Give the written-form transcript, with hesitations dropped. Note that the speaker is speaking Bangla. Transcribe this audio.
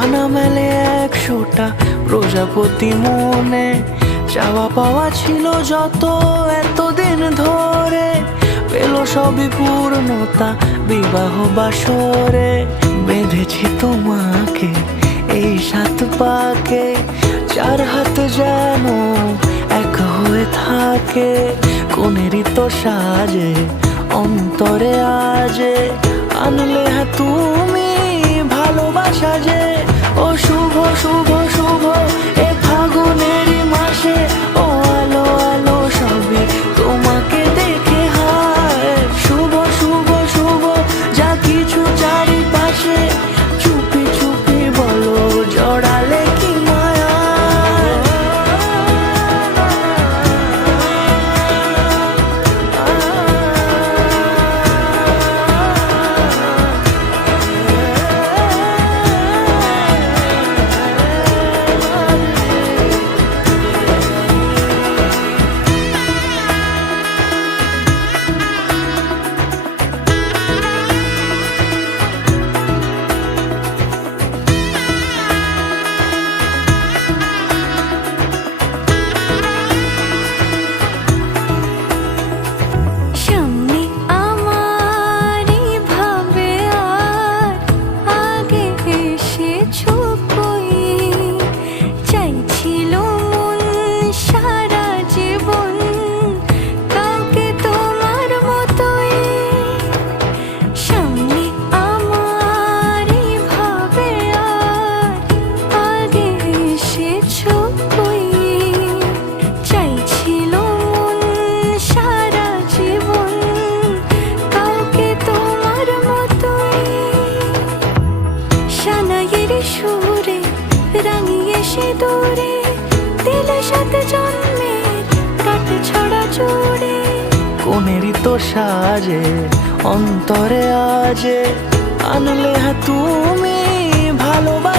ডানা মেলে 100টা প্রজাপতি মনে, চাওয়া পাওয়া ছিল যত এতদিন ধরে, পেল সবই পূর্ণতা বিবাহ বাসরে। বেঁধেছি তোমাকে এই 7 পাকে, 4 হাত যেন এক হয়ে থাকে। কোনেরই তো সাজে অন্তরে আজে, আনলে হ্যাঁ তুমি ভালোবাসা যে। ও শুভ শুভ শুভ এ ফাগুনেরই মাসে, ও আলো আলো সবই তোমাকে দেখে হায়। শুভ শুভ শুভ যা কিছু চারিপাশে, চুপি চুপি বলো জড়ালে কি মায়া। সুরে রাঙিয়ে সে দূরে দিলে 7 জন্মের কাট ছড়া জোড়ে। কোনেরই তো সাজে অন্তরে আজে, আনলে হ্যাঁ তুমি ভালোবাসা